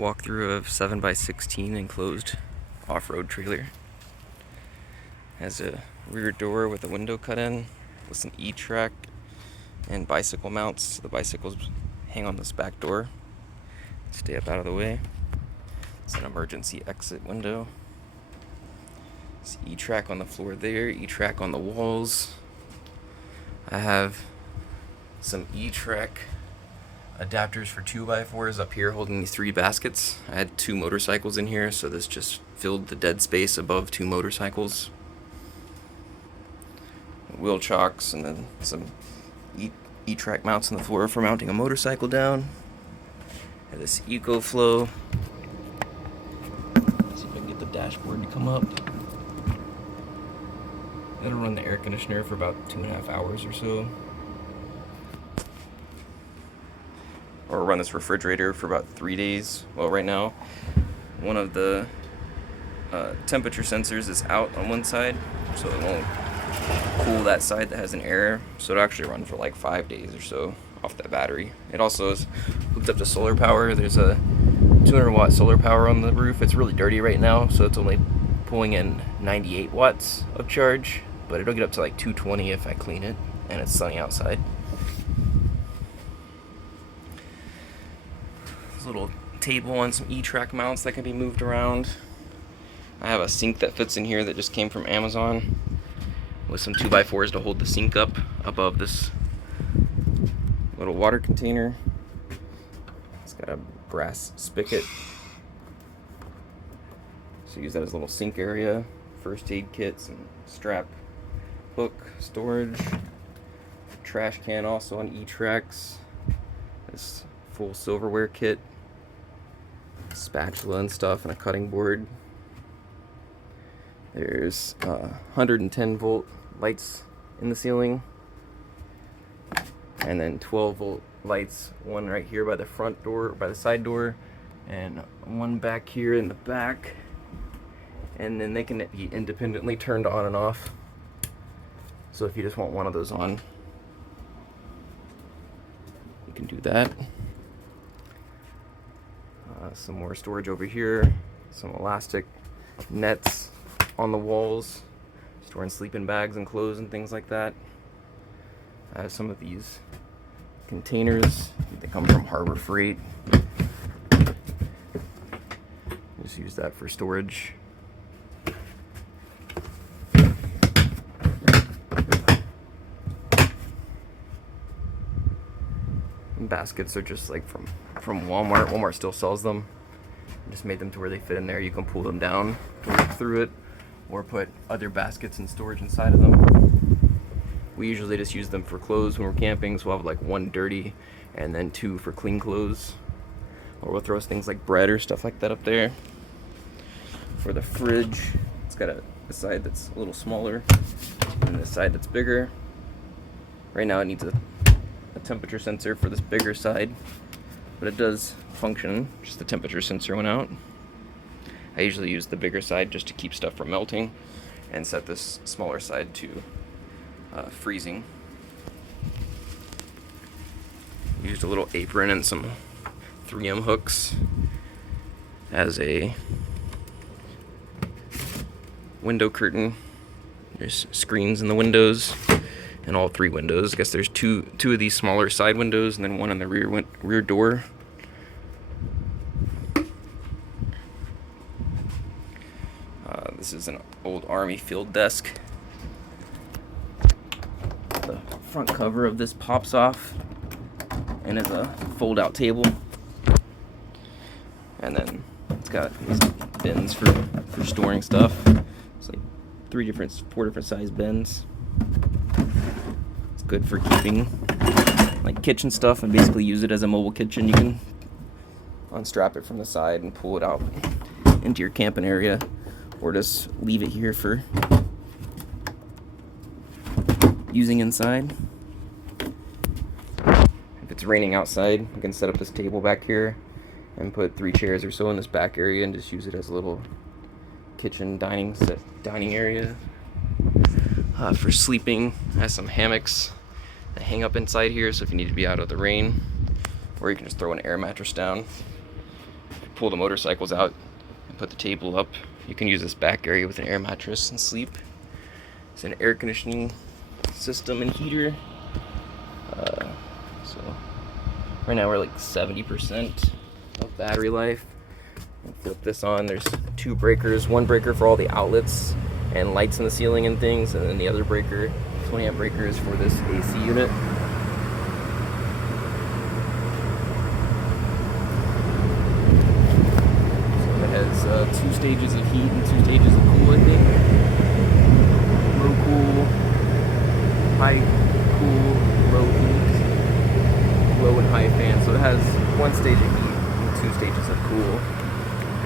walkthrough of 7x16 enclosed off-road trailer. Has a rear door with a window cut in with some E-track and bicycle mounts. The bicycles hang on this back door. Stay up out of the way. It's an emergency exit window. It's E-track on the floor there, E-track on the walls. I have some E-track adapters for 2x4s up here holding these 3 baskets. I had 2 motorcycles in here, so this just filled the dead space above 2 motorcycles. Wheel chocks, and then some E-track mounts on the floor for mounting a motorcycle down. I have this EcoFlow. See if I can get the dashboard to come up. That'll run the air conditioner for about 2.5 hours or so. Or run this refrigerator for about 3 days. Well, right now, one of the temperature sensors is out on one side, so it won't cool that side that has an air. So it'll actually run for like 5 days or so off that battery. It also is hooked up to solar power. There's a 200 watt solar power on the roof. It's really dirty right now, so it's only pulling in 98 watts of charge, but it'll get up to like 220 if I clean it and it's sunny outside. There's a little table and some E-track mounts that can be moved around. I have a sink that fits in here that just came from Amazon with some 2x4s to hold the sink up above this little water container. It's got a brass spigot, so use that as a little sink area. First aid kits and strap, hook, storage, trash can also on E-tracks. This full silverware kit, spatula and stuff, and a cutting board. There's 110 volt lights in the ceiling, and then 12 volt lights, one right here by the front door, by the side door, and one back here in the back. And then they can be independently turned on and off. So if you just want one of those on, you can do that. Some more storage over here, some elastic nets on the walls, storing sleeping bags and clothes and things like that. I have some of these containers. They come from Harbor Freight. Just use that for storage. Baskets are just like from Walmart. Walmart still sells them. I just made them to where they fit in there. You can pull them down to look through it, or put other baskets and storage inside of them. We usually just use them for clothes when we're camping, so we'll have like 1 dirty and then 2 for clean clothes. Or we'll throw things like bread or stuff like that up there. For the fridge, it's got a side that's a little smaller and this side that's bigger. Right now it needs a temperature sensor for this bigger side, but it does function. Just the temperature sensor went out. I usually use the bigger side just to keep stuff from melting, and set this smaller side to freezing. Used a little apron and some 3M hooks as a window curtain. There's screens in the windows, and all 3 windows. I guess there's two of these smaller side windows, and then one on the rear door. This is an old Army field desk. The front cover of this pops off and is a fold-out table. And then it's got these bins for storing stuff. It's like 4 different size bins. It's good for keeping like kitchen stuff, and basically use it as a mobile kitchen. You can unstrap it from the side and pull it out into your camping area, or just leave it here for using inside. If it's raining outside, you can set up this table back here and put 3 chairs or so in this back area and just use it as a little kitchen dining area. For sleeping, it has some hammocks that hang up inside here, so if you need to be out of the rain, or you can just throw an air mattress down. pull the motorcycles out and put the table up. You can use this back area with an air mattress and sleep. It's an air conditioning system and heater. So right now we're like 70% of battery life. Flip this on. There's 2 breakers. One breaker for all the outlets and lights in the ceiling and things, and then the other breaker, 20 amp breaker, is for this AC unit. So it has 2 stages of heat and 2 stages of cool, I think. Low cool, high cool, low heat, low and high fan. So it has 1 stage of heat and 2 stages of cool.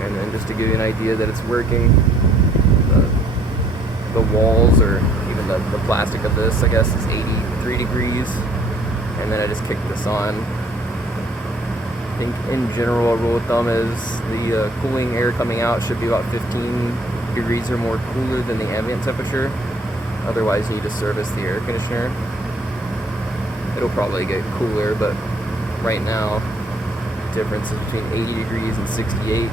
And then just to give you an idea that it's working, the walls, or even the plastic of this, I guess, is 83 degrees. And then I just kicked this on. I think in general a rule of thumb is the cooling air coming out should be about 15 degrees or more cooler than the ambient temperature. Otherwise you need to service the air conditioner. It'll probably get cooler, but right now the difference is between 80 degrees and 68.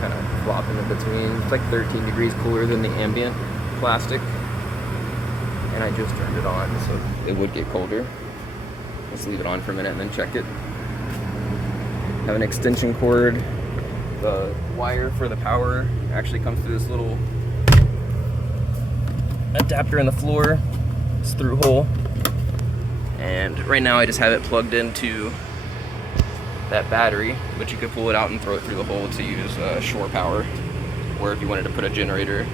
Kind of flopping in between. It's like 13 degrees cooler than the ambient plastic. And I just turned it on, so it would get colder. Let's leave it on for a minute and then check it. Have an extension cord. The wire for the power actually comes through this little adapter in the floor. It's through hole. And right now I just have it plugged into that battery, but you could pull it out and throw it through the hole to use shore power, or if you wanted to put a generator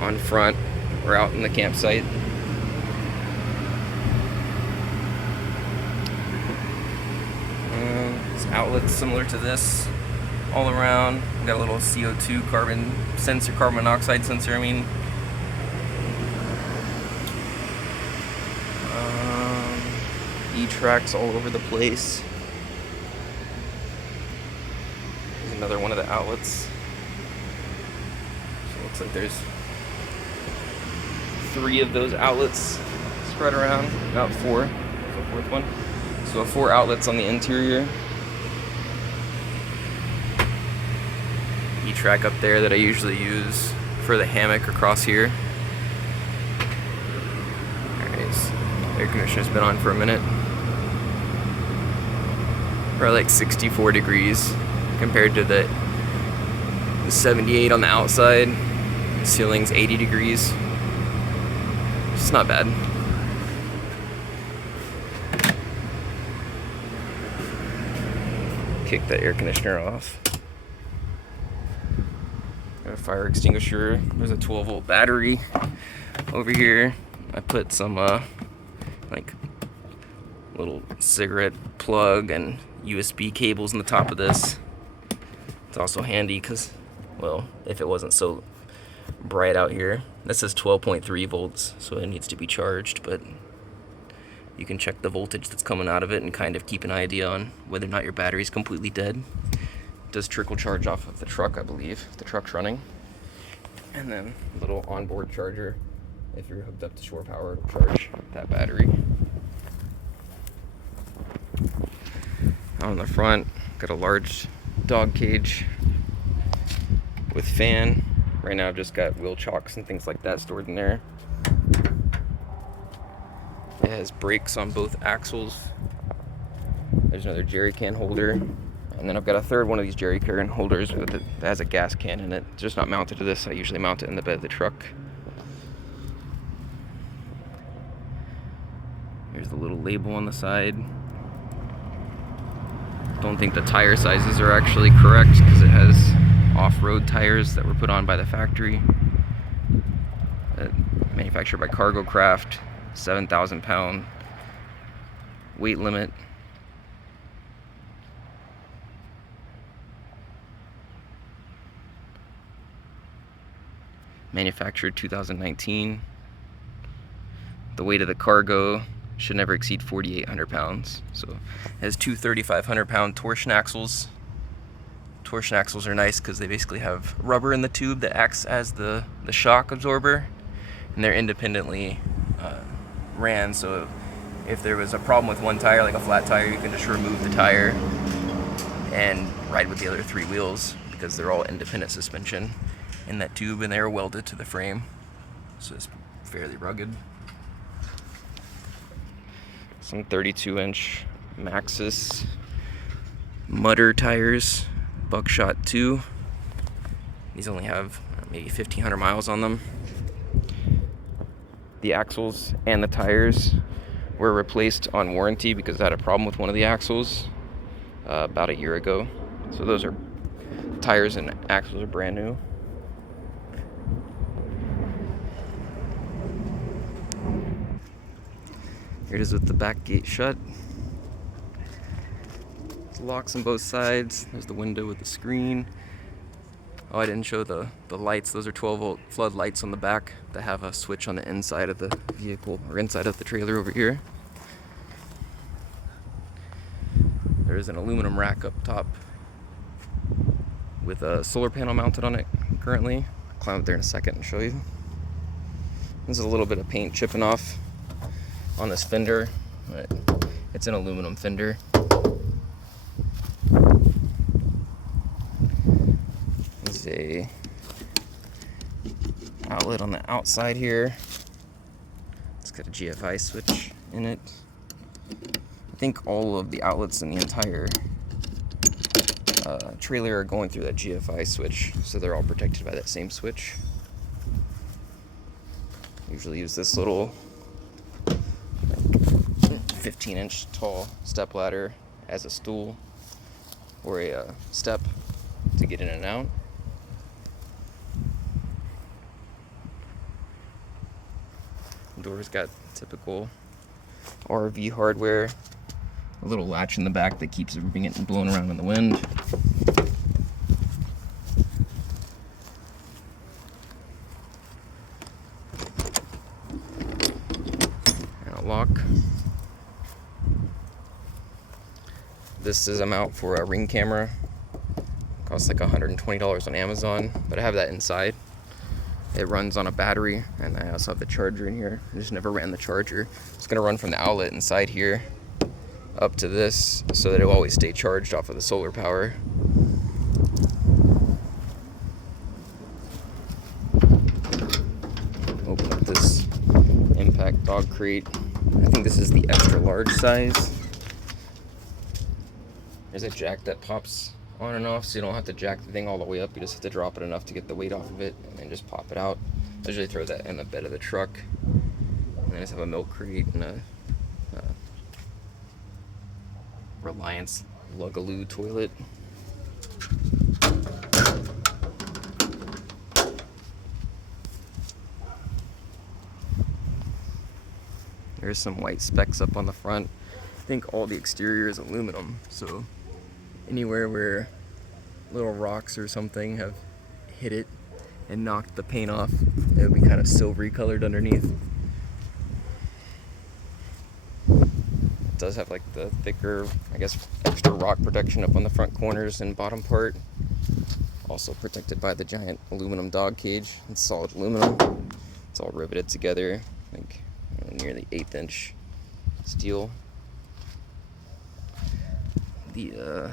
on front or out in the campsite. It's outlets similar to this all around. Got a little CO2 carbon monoxide sensor. E-tracks all over the place. Another one of the outlets. So it looks like there's 3 of those outlets spread around, about 4. The 4th one. So 4 outlets on the interior. E-track up there that I usually use for the hammock across here. Alright, so air conditioner's been on for a minute. Probably like 64 degrees. Compared to the 78 on the outside. The ceiling's 80 degrees. It's not bad. Kick the air conditioner off. Got a fire extinguisher. There's a 12-volt battery over here. I put some like little cigarette plug and USB cables on the top of this. It's also handy because, well, if it wasn't so bright out here. This says 12.3 volts, so it needs to be charged, but you can check the voltage that's coming out of it and kind of keep an idea on whether or not your battery's completely dead. It does trickle charge off of the truck, I believe, if the truck's running. And then a little onboard charger. If you're hooked up to shore power, it'll charge that battery. On the front, got a large dog cage with fan. Right now I've just got wheel chocks and things like that stored in there. It has brakes on both axles. There's another jerry can holder. And then I've got a third one of these jerry can holders that has a gas can in it. It's just not mounted to this. I usually mount it in the bed of the truck. Here's the little label on the side. Don't think the tire sizes are actually correct because it has off-road tires that were put on by the factory. Manufactured by Cargo Craft, 7,000 pound weight limit. Manufactured 2019. The weight of the cargo should never exceed 4,800 pounds. So it has two 3,500 pound torsion axles. Torsion axles are nice because they basically have rubber in the tube that acts as the shock absorber, and they're independently ran, so if there was a problem with one tire, like a flat tire, you can just remove the tire and ride with the other 3 wheels because they're all independent suspension in that tube, and they are welded to the frame, so it's fairly rugged. Some 32-inch Maxxis Mutter tires, Buckshot 2. These only have maybe 1,500 miles on them. The axles and the tires were replaced on warranty because I had a problem with one of the axles about a year ago. So those are tires and axles are brand new. Here it is with the back gate shut. There's locks on both sides. There's the window with the screen. Oh, I didn't show the lights. Those are 12-volt flood lights on the back that have a switch on the inside of the vehicle, or inside of the trailer over here. There is an aluminum rack up top with a solar panel mounted on it currently. I'll climb up there in a second and show you. There's a little bit of paint chipping off on this fender, but it's an aluminum fender. There's a outlet on the outside here. It's got a GFI switch in it. I think all of the outlets in the entire trailer are going through that GFI switch, so they're all protected by that same switch. Usually use this little 15-inch tall step ladder as a stool or a step to get in and out. The door's got typical RV hardware, a little latch in the back that keeps it from getting blown around in the wind. And a lock. This is a mount for a Ring camera. It costs like $120 on Amazon, but I have that inside. It runs on a battery, and I also have the charger in here. I just never ran the charger. It's gonna run from the outlet inside here up to this so that it'll always stay charged off of the solar power. Open up this impact dog crate. I think this is the extra large size. There's a jack that pops on and off, so you don't have to jack the thing all the way up. You just have to drop it enough to get the weight off of it and then just pop it out. I usually throw that in the bed of the truck. And I just have a milk crate and a Reliance Lugaloo toilet. There's some white specks up on the front. I think all the exterior is aluminum, so anywhere where little rocks or something have hit it and knocked the paint off, it would be kind of silvery colored underneath. It does have like the thicker, I guess, extra rock protection up on the front corners and bottom part. Also protected by the giant aluminum dog cage. It's solid aluminum. It's all riveted together, like nearly 1/8 inch steel. The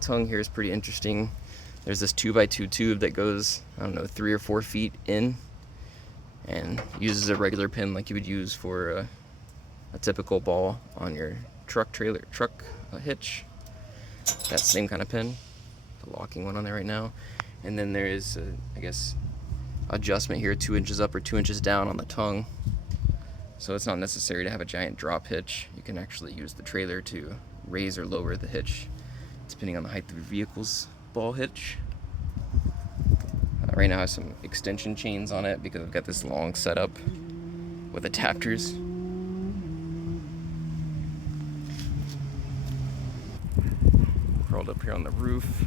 tongue here is pretty interesting. There's this 2x2 tube that goes, I don't know, 3 or 4 feet in and uses a regular pin like you would use for a typical ball on your truck hitch. That same kind of pin. The locking one on there right now. And then there is, I guess, adjustment here, 2 inches up or 2 inches down on the tongue. So it's not necessary to have a giant drop hitch. You can actually use the trailer to raise or lower the hitch depending on the height of your vehicle's ball hitch. Right now I have some extension chains on it because I've got this long setup with adapters. Crawled up here on the roof.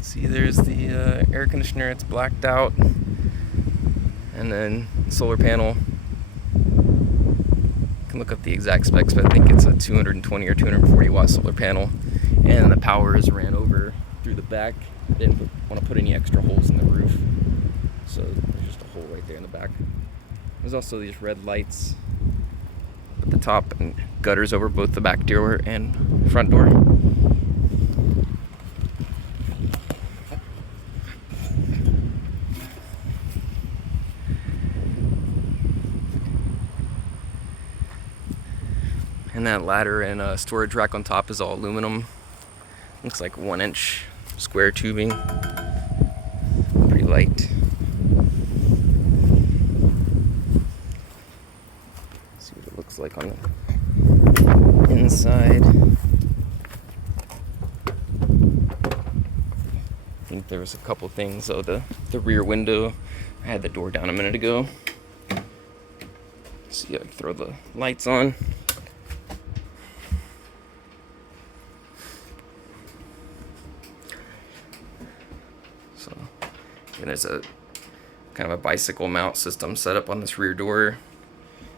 See, there's the air conditioner. It's blacked out, and then solar panel. You can look up the exact specs, but I think it's a 220 or 240 watt solar panel, and the power is ran over through the back. I didn't want to put any extra holes in the roof, so there's just a hole right there in the back. There's also these red lights at the top, and gutters over both the back door and front door. And that ladder and storage rack on top is all aluminum. Looks like 1-inch square tubing. Pretty light. See what it looks like on the inside. I think there was a couple things. Oh, the rear window. I had the door down a minute ago. See, I can throw the lights on. So, and there's a kind of a bicycle mount system set up on this rear door.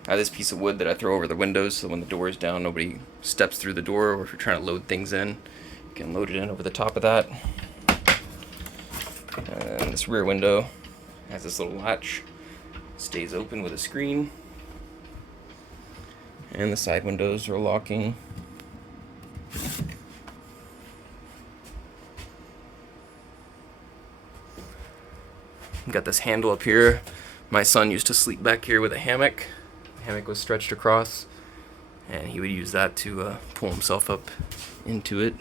I have this piece of wood that I throw over the windows so when the door is down, nobody steps through the door, or if you're trying to load things in, you can load it in over the top of that. And this rear window has this little latch, stays open with a screen. And the side windows are locking. Got this handle up here. My son used to sleep back here with a hammock. The hammock was stretched across, and he would use that to pull himself up into it.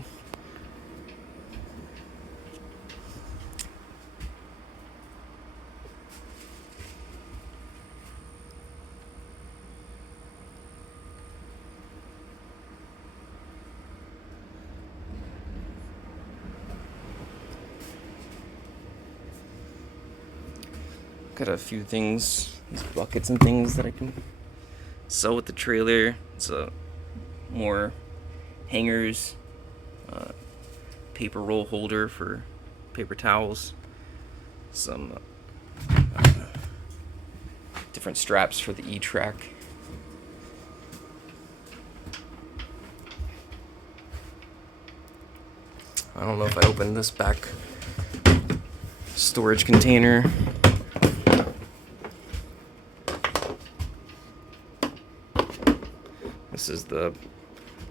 Got a few things, these buckets and things that I can sell with the trailer. It's more hangers, paper roll holder for paper towels, some different straps for the E-track. I don't know if I opened this back storage container. This is the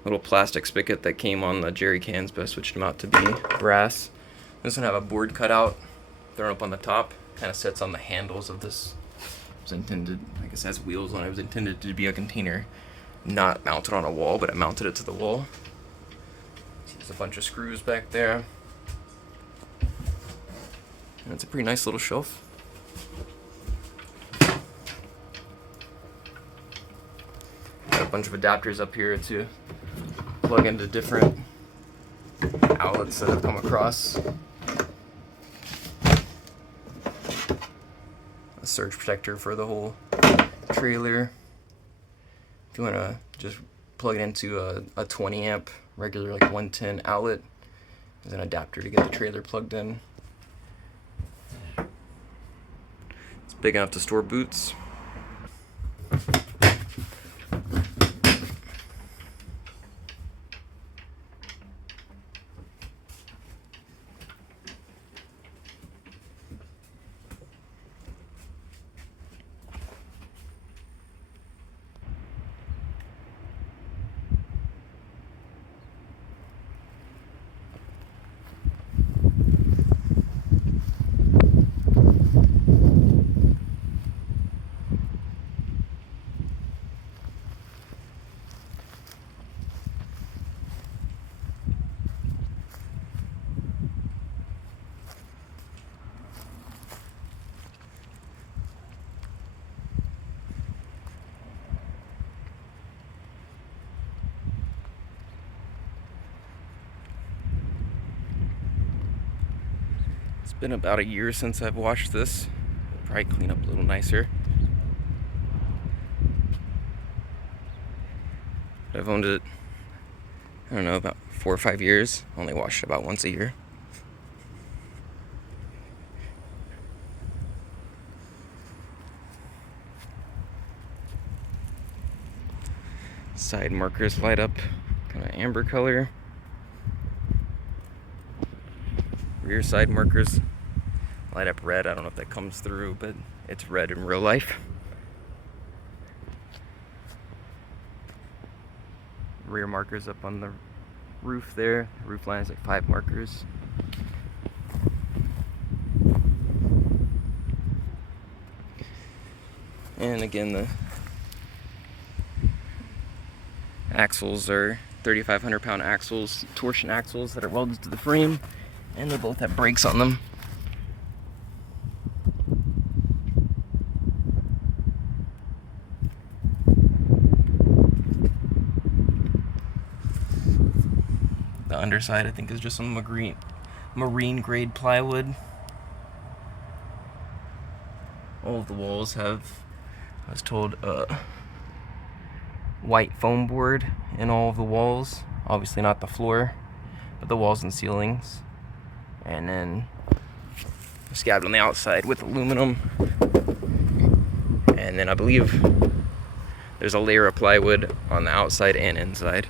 little plastic spigot that came on the jerry cans, but I switched them out to be brass. This one have a board cut out, thrown up on the top, kind of sits on the handles of this. It was intended, I guess it has wheels on it. It was intended to be a container, not mounted on a wall, but I mounted it to the wall. There's a bunch of screws back there. And it's a pretty nice little shelf. Got a bunch of adapters up here to plug into different outlets that I've come across. A surge protector for the whole trailer. If you want to just plug it into a 20 amp regular like 110 outlet, there's an adapter to get the trailer plugged in. It's big enough to store boots. It's been about a year since I've washed this. I'll probably clean up a little nicer. I've owned it, I don't know, about 4 or 5 years. Only wash it about once a year. Side markers light up kind of amber color. Rear side markers light up red. I don't know if that comes through, but it's red in real life. rear markers up on the roof there. The roof line is like 5 markers. And again, the axles are 3,500 pound axles, torsion axles that are welded to the frame, and they both have brakes on them. The underside, I think, is just some marine grade plywood. All of the walls have, I was told, white foam board in all of the walls. Obviously not the floor, but the walls and ceilings. And then scabbed on the outside with aluminum. And then I believe there's a layer of plywood on the outside and inside.